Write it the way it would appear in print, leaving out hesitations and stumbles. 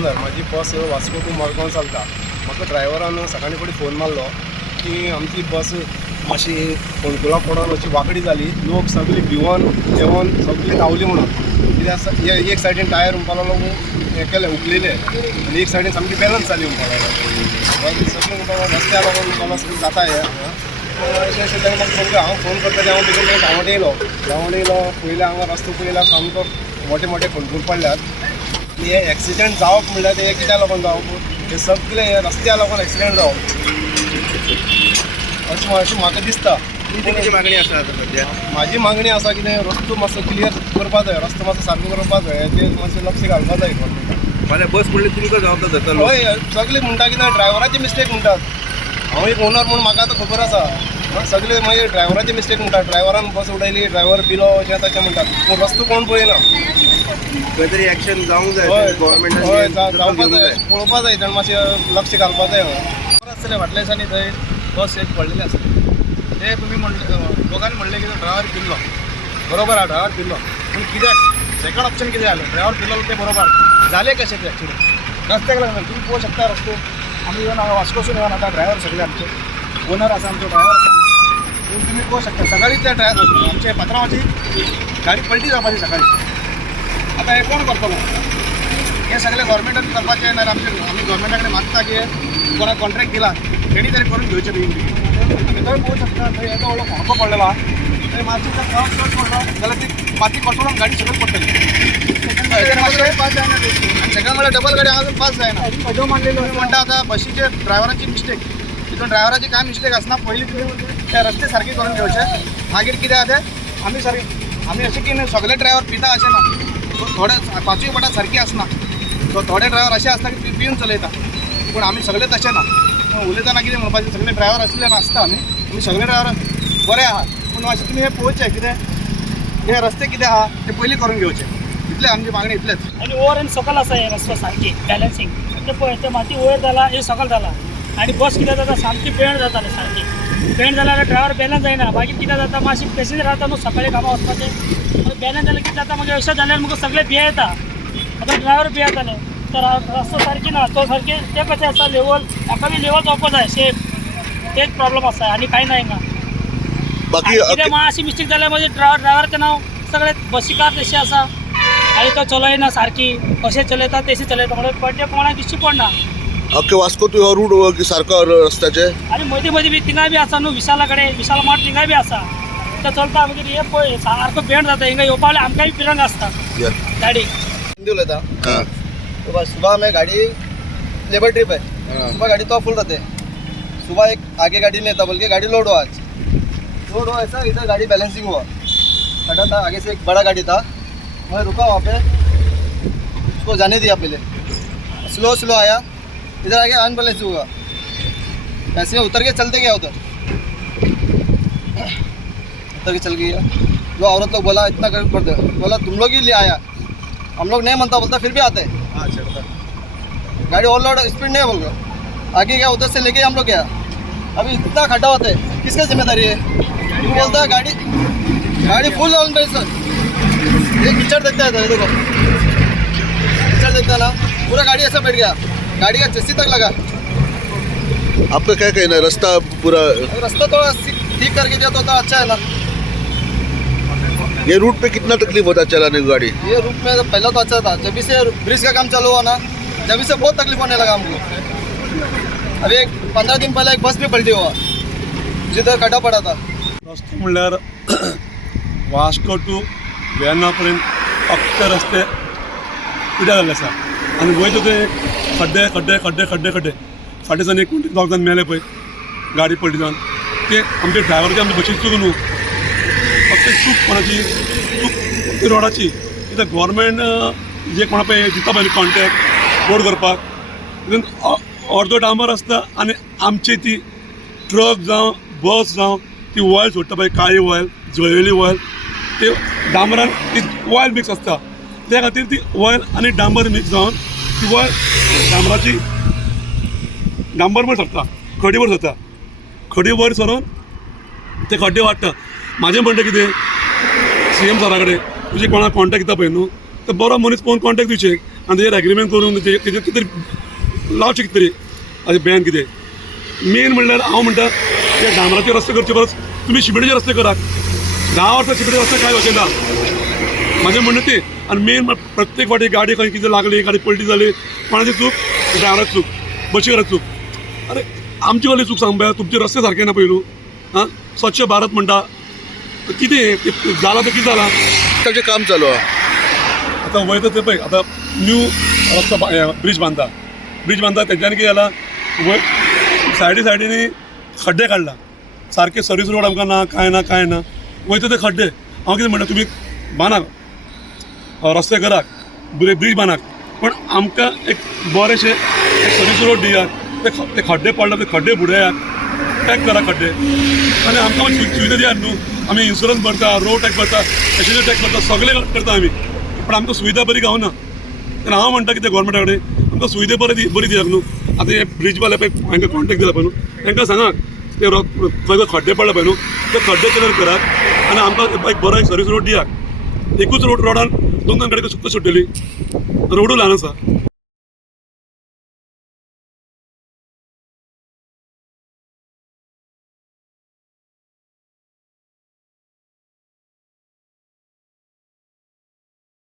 Owner. माझी बस Vasco to Madgaon चलता. म्हाका ड्रायव्हरान सकाळी फुडें फोन मारलो की आमची बस मातशी फोंडकुला पडून अशी वांकडी जाली. लोक सगळी भिवून जेवण सगळी धांवली म्हणून. कित्याक एक सायडीन टायर म्हणपा लागलो हें केलें उकलेले आनी एक सायडीन सामकी बॅलन्स जाली म्हणपा लागलो. सगळें म्हणपा रस्त्या लागून मला सगळें जाता हें अशें अशें तें म्हाका समजा हांव फोन करता हांव बेगीन बेगीन धांवण येयलो. पयलीं हांगा रस्तो पयल्यार सामको मोठे मोठे फोंडकूल पडल्यात. आनी हे एक्सिडेंट जावप म्हणल्यार ते कित्या लागून जावप हे सगळे रस्त्या लागून एक्सिडेंट जावप अशें म्हाका दिसता. कितें मागणी आसा आतां सद्या? म्हाजी मागणी आसा कितें रस्तो मातसो क्लियर करपा जाय. रस्तो मातसो सारको करपा जाय. हेजेर मातशें लक्ष घालपा जाय गव्हर्मेंटान. फाल्यां बस म्हणली तुमकां जबाबदार धरतलो? हय सगळे म्हणटा कितें ड्रायव्हराची मिस्टेक म्हणटात. हांव एक ओनर म्हणून म्हाका आतां खबर आसा. सगळे मागीर ड्रायव्हराची मिस्टेक म्हणटात. ड्रायव्हरान बस उडयली ड्रायव्हर पिलो अशें तशें म्हणटात. पूण रस्तो कोण पळयना. खंय तरी एक्शन जावंक जाय हय गव्हर्मेंटान. जावपा जाय पळोवपा जाय ताणें मातशें लक्ष घालपा जाय. आसतलें फाटल्या दिसांनी थंय बस एक पडलेली आसली. ते तुमी दोगांनी म्हणलें की ड्रायव्हर पिल्लो. बरोबर आहा ड्रायव्हर पिल्लो. पूण कित्याक सेकंड ऑप्शन कितें जालें ड्रायव्हर पिल्लो ते बरोबर जालें कशें ते एक्सिडेंट रस्त्याक लागून. तुम्ही पळोवंक शकता रस्तो आमी येवन हांगा वास्कोसून येवन आतां ड्रायव्हर सगळे आमचे ओनर आसा आमचो ड्रायव्हर आसा. पूण तुमी पळोवंक शकता सकाळी त्या आमचे पात्रांवाची गाडी पलटी जावपाची सकाळी. आतां हें कोण करतलो? हें सगळें गव्हर्मेंटान करपाचें ना. आमी गव्हर्मेंटा कडेन मागता की कोणाक कॉन्ट्रॅक्ट दिला तेणी तरी करून घेवचें बेगीन बेगीन. आमी थंय पळोवंक शकता थंय येदो व्हडलो फोंडको पडलेलो आहा. थंय मातशी जर पावस चड पडलो जाल्यार ती माती कोसळून गाडी सकयल पडटली. पास जायना आनी सेकंड म्हणल्यार डबल गाडी अजून पास जायना. म्हजो मानलेलो म्हणटा आतां बशीचे ड्रायव्हराची मिस्टेक. तितून ड्रायव्हराची कांय मिस्टेक आसना. पयलीं ते रस्ते सारके करून घेवचे. मागीर कितें आहा तें आमी अशें की सगळे ड्रायव्हर पिता अशें ना. थोडे पांचूय पटात सारकी आसना. थोडे ड्रायव्हर अशें आसता की पिवन चलयता. पूण आमी सगळे तशें ना. उलयतना कितें म्हणपाचें सगळे ड्रायव्हर असले नासता आमी सगळे ड्रायव्हर बरे आहात. पूण अशें तुमी हें पळोवचें कितें हे रस्ते कितें आहा ते पयलीं करून घेवचे. इतलें आमची मागणी इतलेंच. आणि ओवर एंड सकल आसा हे रस्तो सारकी बॅलन्सिंग. ते पळय ते माती वयर जाला हे सकल जाला आनी बस कितें जाता सामकी बेंड जाताली सारकी. बेंड जाल्यार ड्रायव्हर बॅलन्स जायना. मागीर कितें जाता मातशी पेसेंजर रावता न्हू सकाळी कामां वचपाचें. बॅलन्स जाल्यार कितें जाता मागीर अशें जाल्यार म्हाका सगळे भियेता. आतां ड्रायव्हर भियेताले तर रस्तो सारकी ना. तो सारके ते कशें आसा लेवल हाका बी लेवल जावपा जाय सेफ. तेच प्रॉब्लेम आसा आनी कांय ना हिंगा. बाकी कितें मातशी मिस्टेक जाल्यार मागीर ड्रायव्हराचें नांव सगळे बसीकार तशें आसा आनी तो चलयना सारकी. कशें चलयता तशें चलयता म्हणून पडटे कोणाक दिश्टी पडना. अख्खे वास्को तू हो रूट सारको रस्त्याचे आनी मदीं मदीं बी थिंगाय बी आसा न्हू विशाला कडेन विशाल मार्ट थिंगाय बी आसा. ते चलता मागीर हे पळय सारको बेंड जाता. हिंगा येवपा जाल्यार आमकांय पिरंग आसता गाडी. उलयता सुबह में गाड़ी लेबर ट्रिप है. सुबह गाड़ी तो फुल रहते हैं. सुबह एक आगे गाड़ी नहीं था बल्कि गाड़ी लोड हुआ. आज लोड हुआ ऐसा इधर गाड़ी बैलेंसिंग हुआ. खड़ा था आगे से एक बड़ा गाड़ी था. मैं रुका वहाँ पे उसको जाने दिया. पहले स्लो आया इधर आगे अनबैलेंस हुआ. ऐसे उतर के चलते गया उधर के चल गया. जो औरत लोग बोला इतना कर पड़ते बोला तुम लोग ही ले आया. हम लोग नहीं मनता बोलता फिर भी आते हैं. गाड़ी ओवरलोड स्पीड नहीं बोल रहा. आगे गया उधर से लेके हम लोग गया. अभी इतना खड्डा होता है किसका जिम्मेदारी है? वो बोलता है गाड़ी फुल ऑन पे सर. ये कीचड़ देखता है देखो कीचड़ देखता है ना. पूरा गाड़ी ऐसा बैठ गया. गाड़ी का चस्सी तक लगा. आपका क्या कहना है? रास्ता पूरा रास्ता तो ठीक करके दिया तो अच्छा है ना. ये रूट पे कितना तकलीफ होता है चलाने की गाड़ी? ये रूट में तो पहला तो अच्छा था. जब से ब्रिज का काम चालू हुआ ना जब से बहुत तकलीफ होने लगा हमको. अभी 15 दिन पहले एक बस भी पलटी हुआ जिधर खड्डा पड़ा था. रस्तो म्हणल्यार वास्को टू वेर्ना पर्यंत फक्त रस्ते पिड्यार जाल्ले आसा. आनी वयता थंय खड्डे खड्डे खड्डे खड्डे खड्डे. फाटी दिसांनी 2 जाण मेले पळय गाडी पलटी जावन. ते आमचे ड्रायव्हराची आमची बशीची चूक न्हू. फक्त चूक कोणाची चूक रोडाची. कित्याक गव्हर्मेंट जे कोणा पळय दिता पळय कॉन्ट्रॅक्ट रोड करपाक तितून अर्दो डांबर आसता आनी आमची ती ट्रक जावं बस जावं ती ऑयल सोडटा पळय काळी ऑयल जळयली ऑयल ते डांबरान ती ऑयल मिक्स आसता. त्या खातीर ती ऑयल आनी डांबर मिक्स जावन ती ऑयल डांबराची डांबर वर सरता खडी वर सरता. खडी वर सरून ते खड्डे वाडटा. म्हाजें म्हणटा कितें CM सरा कडेन तुजे कोणाक कॉन्टॅक्ट दिता पळय न्हू तर बरो मनीस पळोवन कॉन्टॅक्ट दिवचे आनी तेजेर एग्रीमेंट करून तेजेर कितें तरी लावचें कितें तरी आतां बॅन कितें मेन म्हणल्यार हांव म्हणटा ते डांबराचे रस्ते करचे परस तुमी शिमेटाचे रस्ते करात 10 वर्सां शिमेटाचे रस्ते कांय वचना म्हाजें म्हणणें तें आनी मेन प्रत्येक फावटी गाडी खंय कितें लागली गाडी पलटी जाली कोणाची चूक ड्रायव्हराची चूक बशीकाराची चूक अरे आमची वाली चूक सांग पळय तुमचे रस्ते सारके ना पयलू हां स्वच्छ भारत म्हणटा कितें जाला तर कितें जाला ताचें काम चालू आहा आतां वयता तें पळय आतां न्यू रस्तो ब्रीज बांदता तेंच्यांनी कितें जाला वय सायडीनी खड्डे काडला सारके सर्वीस रोड आमकां ना कांय ना वयता ते खड्डे हांव कितें म्हणटा तुमी बांदात रस्ते करात ब्रीज बांदात पण आमकां एक बरेशे सर्वीस रोड दियात ते खड्डे पडला ते खड्डे बुडयात टॅक करा खड्डे आनी आमकां सुविधा दियात न्हू आमी इन्शुरन्स भरता रोड टॅक्स भरता एसएसटी टॅक्स भरता सगळे करता आमी पण आमकां सुविधा बरी गावना तेन्ना हांव म्हणटा कितें गोवोरमेंटा कडेन आमकां सुविधा बरी दियात न्हू आतां हे ब्रीजवाले पळय हांकां कॉन्टेक्ट दिला पळय न्हू तांकां सांगात ते खंय खड्डे पडले पळय न्हू ते खड्डे क्लियर करात आनी आमकां एक बरो एक सर्वीस रोड दियात एकूच रोडान 2 गाडी सुट्टी सुट्टली रोडू ल्हान आसा